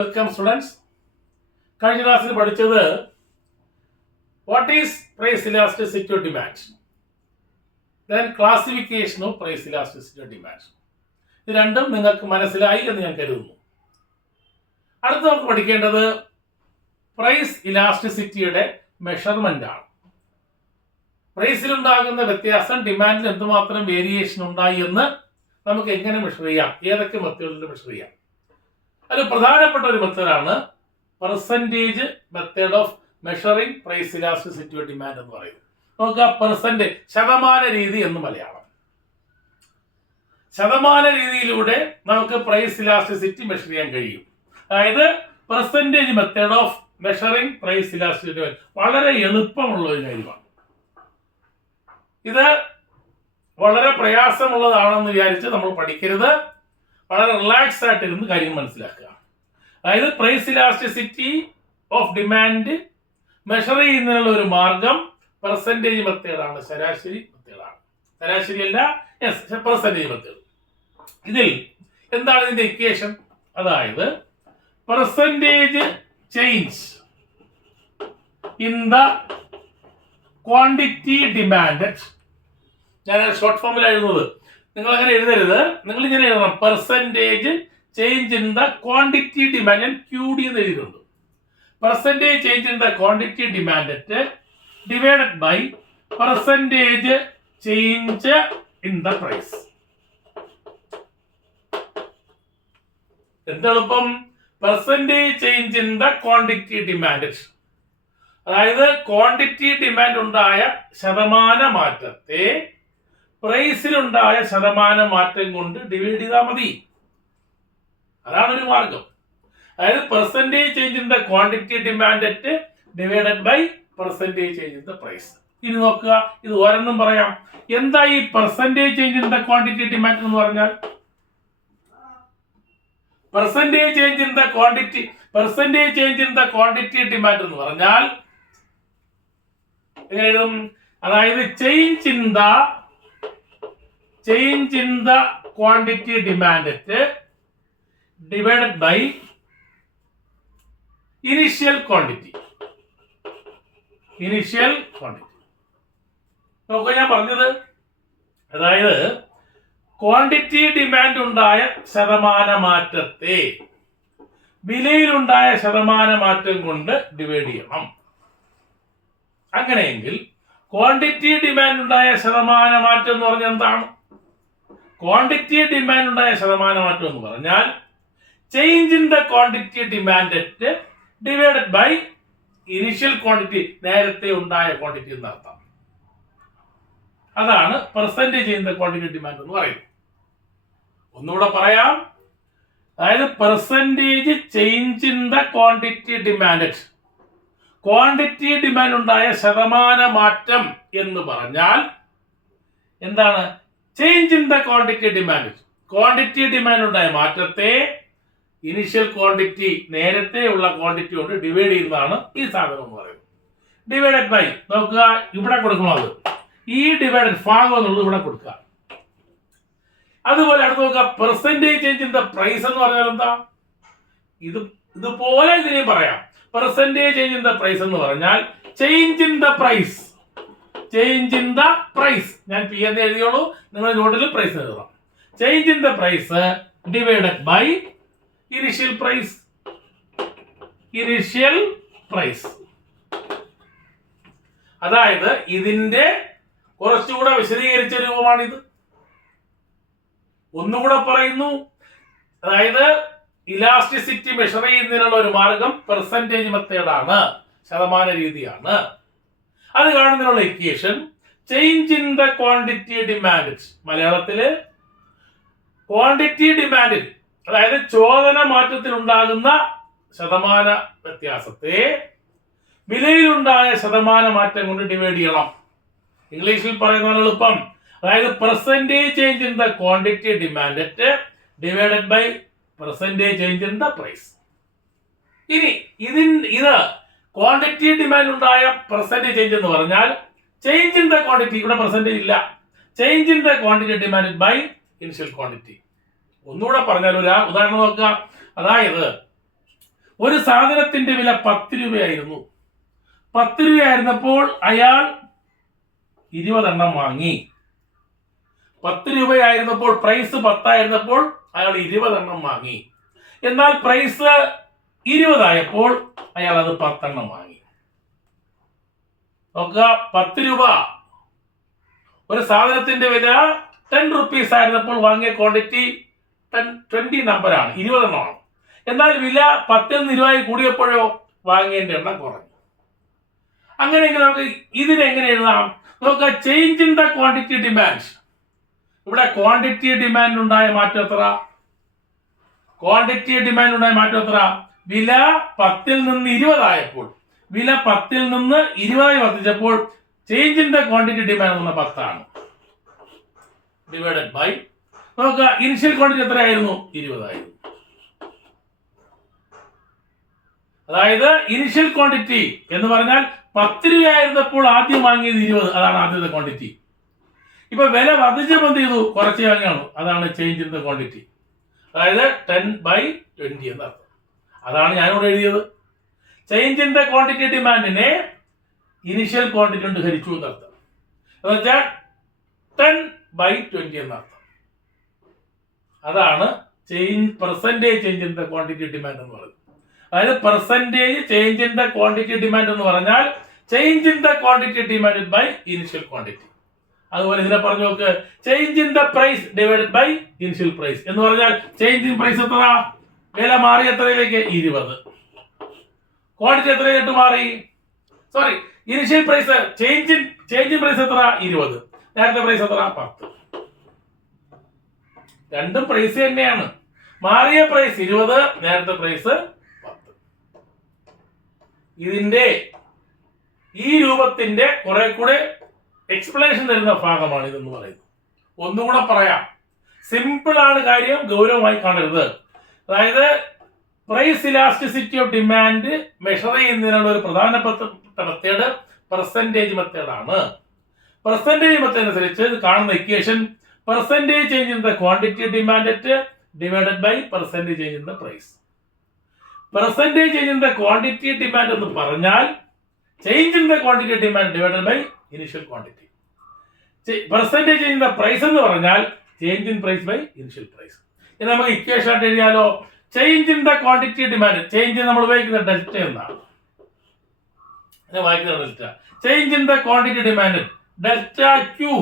Welcome students. കഴിഞ്ഞ ക്ലാസ്സിൽ പഠിച്ചത് what is price elasticity of demand, then classification of price elasticity of demand. ഇത് രണ്ടും നിങ്ങൾക്ക് മനസ്സിലായി എന്ന് ഞാൻ കരുതുന്നു. അടുത്ത് നമുക്ക് പഠിക്കേണ്ടത് പ്രൈസ് ഇലാസ്റ്റിസിറ്റിയുടെ മെഷർമെന്റ് ആണ്. പ്രൈസിലുണ്ടാകുന്ന വ്യത്യാസം ഡിമാൻഡിൽ എന്തുമാത്രം വേരിയേഷൻ ഉണ്ടായി എന്ന് നമുക്ക് എങ്ങനെ മെഷർ ചെയ്യാം, ഏതൊക്കെ മെത്തേഡിൽ മെഷർ ചെയ്യാം. അതിൽ പ്രധാനപ്പെട്ട ഒരു മെത്തേഡാണ് percentage method of measuring price elasticity of demand എന്ന് പറയുന്നത്. നമുക്ക് ആ പെർസെൻറ്റേജ്, ശതമാന രീതി എന്ന് മലയാളം, ശതമാന രീതിയിലൂടെ നമുക്ക് പ്രൈസ് ഇലാസ്റ്റിസിറ്റി മെഷർ ചെയ്യാൻ കഴിയും. അതായത് percentage method of measuring price elasticity വളരെ എളുപ്പമുള്ള ഒരു കാര്യമാണ്. ഇത് വളരെ പ്രയാസമുള്ളതാണെന്ന് വിചാരിച്ച് നമ്മൾ പഠിക്കരുത്. വളരെ റിലാക്സ് ആയിട്ടിരുന്ന് കാര്യം മനസ്സിലാക്കുക. അതായത് price elasticity of demand measure ചെയ്യുന്നതിനുള്ള ഒരു മാർഗം പെർസെൻറ്റേജ് മെത്തേഡാണ്, ശരാശരി മെത്തേഡാണ്. ശരാശരി അല്ല, പെർസെൻറ്റേജ് മെത്തേഡ്. ഇതിൽ എന്താണ് ഇതിന്റെ ഇക്വേഷൻ? അതായത് percentage change in the quantity demanded. ഞാൻ ഷോർട്ട് ഫോമിൽ എഴുതുന്നത്, നിങ്ങൾ അങ്ങനെ എഴുതരുത്. നിങ്ങൾ ഇങ്ങനെ എഴുതണം, percentage change in the quantity demand. ഞാൻ QD എന്ന് എഴുതിയിട്ടുണ്ട്. Percentage change in the quantity demand divided by percentage change in the price. എന്തെളുപ്പം? Percentage change in the quantity demand, അതായത് ക്വാണ്ടിറ്റി ഡിമാൻഡ് ഉണ്ടായ ശതമാന മാറ്റത്തെ പ്രൈസിലുണ്ടായ ശതമാന മാറ്റം കൊണ്ട് ഡിവൈഡ് ചെയ്താൽ മതി. അതാണ് ഒരു മാർഗം. അതായത് percentage change in the quantity demand divided by percentage change in the price. ഇനി നോക്കുക, ഇത് ഓരോന്നും പറയാം. എന്താ ഈ percentage change in the quantity demand എന്ന് പറഞ്ഞാൽ? Percentage change in the quantity demand എന്ന് പറഞ്ഞാൽ എങ്ങനെ എഴുതും? അതായത് change in the quantity demand divided by initial quantity. നോക്കുക, ഞാൻ പറഞ്ഞത് അതായത് ക്വാണ്ടിറ്റി ഡിമാൻഡ് ഉണ്ടായ ശതമാന മാറ്റത്തെ വിലയിലുണ്ടായ ശതമാന മാറ്റം കൊണ്ട് ഡിവൈഡ് ചെയ്യണം. അങ്ങനെയെങ്കിൽ ക്വാണ്ടിറ്റി ഡിമാൻഡ് ഉണ്ടായ ശതമാന മാറ്റം എന്ന് പറഞ്ഞാൽ എന്താണ്? ക്വാണ്ടിറ്റി ഡിമാൻഡ് ഉണ്ടായ ശതമാന മാറ്റം എന്ന് പറഞ്ഞാൽ change in the quantity demand divided by initial quantity, നേരത്തെ ഉണ്ടായ ക്വാണ്ടിറ്റി എന്നർത്ഥം. അതാണ് percentage in the quantity demand എന്ന് പറയുന്നത്. ഒന്നുകൂടെ പറയാം. അതായത് percentage change in the quantity demand ഉണ്ടായ ശതമാന മാറ്റം എന്ന് പറഞ്ഞാൽ എന്താണ്? Change in the quantity demand ഉണ്ടായ മാറ്റത്തെ ഇനിഷ്യൽ ക്വാണ്ടിറ്റി, നേരത്തെ ഉള്ള ക്വാണ്ടിറ്റി കൊണ്ട് ഡിവൈഡ് ചെയ്യുന്നതാണ് ഈ സാധനം എന്ന് പറയുന്നത്. ഡിവൈഡഡ് ബൈ, നോക്കുക, ഇവിടെ കൊടുക്കണം. അത് ഈ ഡിവൈഡഡ് ഭാഗം എന്നുള്ളത് ഇവിടെ കൊടുക്കുക. അതുപോലെ അടുത്ത് നോക്കുക, percentage change in the price എന്ന് പറഞ്ഞാൽ എന്താ? ഇതുപോലെ ഇതിനെയും പറയാം. Percentage change in the price എന്ന് പറഞ്ഞാൽ ചേഞ്ച് ഇൻ ദ പ്രൈസ്. ഞാൻ P എന്ന് എഴുതിയോളൂ, നിങ്ങൾ നോട്ടിൽ പ്രൈസ് എഴുതാം. Change in the price divided by initial price. അതായത് ഇതിന്റെ കുറച്ചുകൂടെ വിശദീകരിച്ച രൂപമാണിത്. ഒന്നുകൂടെ പറയുന്നു. അതായത് ഇലാസ്റ്റിസിറ്റി മെഷർ ചെയ്യുന്നതിനുള്ള ഒരു മാർഗം പെർസെൻറ്റേജ് മെത്തേഡാണ്, ശതമാന രീതിയാണ്. അത് കാണുന്നതിനുള്ള equation change in the quantity demand. മലയാളത്തില് ക്വാണ്ടിറ്റി ഡിമാൻഡിൽ, അതായത് ചോദന മാറ്റത്തിൽ ഉണ്ടാകുന്ന ശതമാന വ്യത്യാസത്തെ വിലയിലുണ്ടായ ശതമാന മാറ്റം കൊണ്ട് ഡിവൈഡ് ചെയ്യണം. ഇംഗ്ലീഷിൽ പറയുന്നതാണ് എളുപ്പം. അതായത് percentage change in the quantity demand divided by percentage change in the price. ഇനി ഇത് ക്വാണ്ടിറ്റി ഡിമാൻഡ് ഉണ്ടായ പെർസെൻറ്റേജ് ചേഞ്ച് എന്ന് പറഞ്ഞാൽ ചേഞ്ച് ഇൻ ദ ക്വാണ്ടിറ്റി, ഇവിടെ പെർസെൻറ്റേജ് ഇല്ല, change in the quantity demand by initial quantity. ഒന്നുകൂടെ പറഞ്ഞാൽ ഒരു ഉദാഹരണം നോക്കുക. അതായത് ഒരു സാധനത്തിന്റെ വില 10 രൂപയായിരുന്നു. 10 രൂപയായിരുന്നപ്പോൾ അയാൾ 20 എണ്ണം വാങ്ങി. 10 രൂപയായിരുന്നപ്പോൾ പ്രൈസ് 10 ആയിരുന്നപ്പോൾ അയാൾ 20 എണ്ണം വാങ്ങി. എന്നാൽ പ്രൈസ് 20 ആയപ്പോൾ അയാൾ അത് 10 എണ്ണം വാങ്ങി. നോക്കുക, 10 രൂപ ഒരു സാധനത്തിന്റെ വില 10 റുപ്പീസ് ആയിരുന്നപ്പോൾ വാങ്ങിയ ക്വാണ്ടിറ്റി 20 നമ്പറാണ്, 20 എണ്ണമാണ്. എന്നാൽ വില 10 നിന്ന് 20 കൂടിയപ്പോഴോ വാങ്ങേണ്ട എണ്ണം കുറഞ്ഞു. അങ്ങനെയെങ്കിൽ നമുക്ക് ഇതിനെങ്ങനെ എഴുതാം? നോക്കുക, change in the quantity demand. ഇവിടെ ക്വാണ്ടിറ്റി ഡിമാൻഡ് ഉണ്ടായ മാറ്റം എത്ര? ക്വാണ്ടിറ്റി ഡിമാൻഡ് ഉണ്ടായ മാറ്റം എത്ര? വില 10 നിന്ന് 20 ആയപ്പോൾ, വില 10 നിന്ന് 20 വർദ്ധിച്ചപ്പോൾ change in the quantity demand എന്ന 10 ആണ്. ഡിവൈഡഡ് ബൈ, നോക്കുക, ഇനിഷ്യൽ ക്വാണ്ടിറ്റി എത്രയായിരുന്നു? 20 ആയിരുന്നു. അതായത് ഇനിഷ്യൽ ക്വാണ്ടിറ്റി എന്ന് പറഞ്ഞാൽ 10 രൂപയായിരുന്നപ്പോൾ ആദ്യം വാങ്ങിയത് 20, അതാണ് ആദ്യത്തെ ക്വാണ്ടിറ്റി. ഇപ്പൊ വില വർദ്ധിച്ചപ്പോൾ എന്ത് ചെയ്തു? കുറച്ച് വാങ്ങിയാണ്, അതാണ് ചേഞ്ച് ഇൻ ദ ക്വാണ്ടിറ്റി. അതായത് 10/20 എന്നർത്ഥം. അതാണ് ഞാനിവിടെ എഴുതിയത്. ചേഞ്ച് ഇൻ ദ ക്വാണ്ടിറ്റി ഡിമാൻഡിനെ ഇനിഷ്യൽ ക്വാണ്ടിറ്റി കൊണ്ട് ഹരിച്ചു എന്നർത്ഥം. എന്ന് വെച്ചാൽ 10/20 എന്നർത്ഥം. അതാണ് percentage change in the quantity demand എന്ന് പറയുന്നത്. അതായത് percentage change in the quantity demand എന്ന് പറഞ്ഞാൽ change in the quantity demand by initial quantity. അതുപോലെ ഇതിനെ പറഞ്ഞു നോക്ക്, change in the price divided by initial price എന്ന് പറഞ്ഞാൽ ചേഞ്ച് ഇൻ പ്രൈസ് എത്ര? വില മാറി എത്രയിലേക്ക്? 20. ക്വാണ്ടിറ്റി എത്രയായിട്ട് മാറി? Sorry, initial price change in price എത്ര? 20. നേരത്തെ പ്രൈസ് എത്ര? 10. രണ്ടും പ്രൈസ് തന്നെയാണ്. മാറിയ പ്രൈസ് 20, നേരത്തെ പ്രൈസ് 10. ഇതിന്റെ ഈ രൂപത്തിന്റെ കുറെ കൂടെ എക്സ്പ്ലനേഷൻ തരുന്ന ഭാഗമാണ് ഇതെന്ന് പറയുന്നത്. ഒന്നുകൂടെ പറയാം, സിമ്പിൾ ആണ് കാര്യം, ഗൗരവമായി കാണരുത്. അതായത് price elasticity of demand measure ചെയ്യുന്നതിനുള്ള ഒരു പ്രധാനപ്പെട്ട മെത്തേഡ് പെർസെന്റേജ് മെത്തേഡാണ്. പെർസെന്റേജ് മെത്തേഡ് അനുസരിച്ച് കാണുന്ന equation percentage change in the quantity demand divided by percentage change in the price. Percentage change in the quantity demand എന്ന് പറഞ്ഞാൽ change in the quantity demand divided by initial quantity. Percentage change in the price എന്ന് പറഞ്ഞാൽ change in price by initial price. ഇനി നമുക്ക് equation ആയിട്ട് എഴുതിയാലോ? Change in the quantity demand, change നമ്മൾ ഉപയോഗിക്കുന്ന ഡെൽറ്റ എന്നാണ് വായിക്കുന്ന delta. Change in the quantity demand delta Q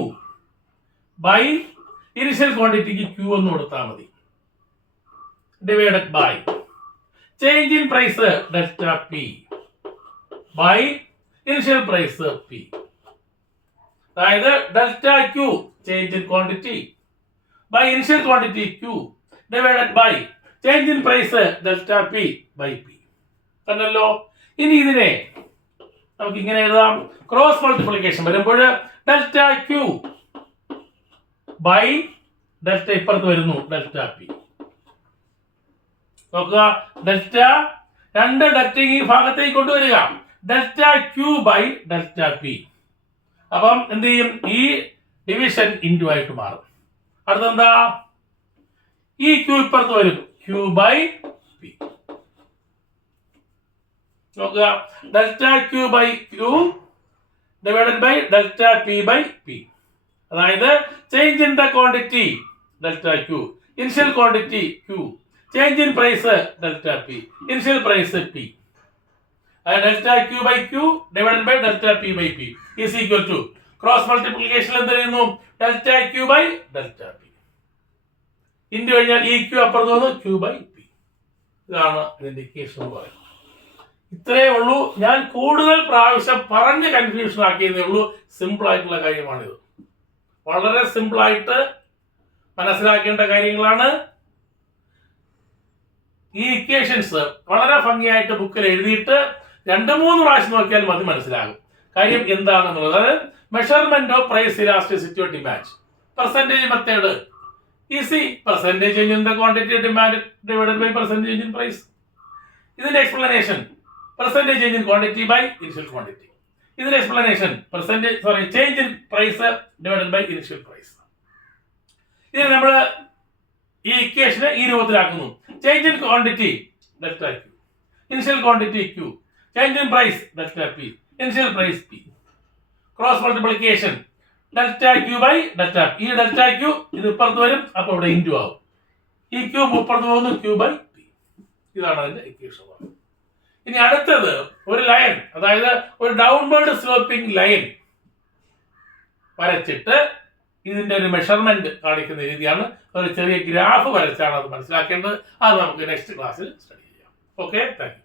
by initial ക്വാണ്ടിറ്റിക്ക് ക്യൂ എന്ന് കൊടുത്താൽ മതി, divided by change in price delta P by initial price P. അതായത് delta Q change in quantity by initial quantity Q divided by change in price delta P by P. കണ്ടല്ലോ. ഇനി ഇതിനെ നമുക്ക് ഇങ്ങനെ എഴുതാം. ക്രോസ് മൾട്ടിപ്ലിക്കേഷൻ വരുമ്പോൾ delta Q by delta ഇപ്പുറത്ത് വരുന്നു ഡെൽറ്റ പി. നോക്കുക, ഡെൽറ്റ രണ്ട് ഡെൽറ്റ ഈ ഭാഗത്തേക്ക് കൊണ്ടുവരിക, delta Q by delta P. അപ്പം എന്ത് ചെയ്യും? ഈ ഡിവിഷൻ ഇൻറ്റു ആയിട്ട് മാറും. അടുത്തെന്താ? ഈ ക്യൂ ഇപ്പുറത്ത് വരും, ക്യൂ ബൈ പി. നോക്കുക, delta Q by Q divided by delta P by P. അതായത് change in the quantity delta Q, initial quantity Q, change in price delta P, initial price P. Delta Q by Q divided by delta P by P is equal to cross multiplication എന്ത് ചെയ്യുന്നു? Delta Q by delta P. Into കഴിഞ്ഞാൽ ഈ Q അപ്പുറത്ത് വന്നു, Q by P. ഇതാണ് ഇതിന്റെ equation എന്ന് പറയുന്നത്. ഇത്രയേ ഉള്ളൂ. ഞാൻ കൂടുതൽ പ്രാവശ്യം പറഞ്ഞ് കൺഫ്യൂഷൻ ആക്കിയതേ ഉള്ളൂ. സിമ്പിൾ ആയിട്ടുള്ള കാര്യമാണിത്. വളരെ സിമ്പിൾ ആയിട്ട് മനസ്സിലാക്കേണ്ട കാര്യങ്ങളാണ്. ഈ ഇക്വേഷൻസ് വളരെ ഭംഗിയായിട്ട് ബുക്കിൽ എഴുതിയിട്ട് 2-3 പ്രാവശ്യം നോക്കിയാൽ മതി, മനസ്സിലാകും കാര്യം എന്താണെന്നുള്ളത്. അതായത് measurement of price elasticity of demand, percentage method, easy. Percentage change in the quantity demand divided by percentage change in price. ഇതിന്റെ explanation percentage change in quantity by initial quantity. ഇതിന്റെ explanation change in price divided by initial price. ഇതിന് നമ്മൾ ഈ ഇക്വേഷനെ ഈ രൂപത്തിലാക്കുന്നു. Change in quantity delta Q, initial quantity Q, change in price delta P, initial price P, cross multiplication delta Q by delta P. ഈ delta Q ഇത് ഇപ്പുറത്ത് വരും, അപ്പോൾ ഇവിടെ ഇൻറ്റു ആവും. ഈ Q ഇപ്പുറത്ത് പോകുന്നു, Q ബൈ P. ഇതാണ് അതിന്റെ ഇക്വേഷൻ. ഇനി അടുത്തത് ഒരു ലൈൻ, അതായത് ഒരു ഡൗൺവേർഡ് സ്ലോപ്പിംഗ് ലൈൻ വരച്ചിട്ട് ഇതിന്റെ ഒരു മെഷർമെന്റ് കാണിക്കുന്ന രീതിയാണ്. ഒരു ചെറിയ ഗ്രാഫ് വരച്ചാണ് അത് മനസ്സിലാക്കേണ്ടത്. അത് നമുക്ക് നെക്സ്റ്റ് ക്ലാസ്സിൽ സ്റ്റഡി ചെയ്യാം. Okay, thank you.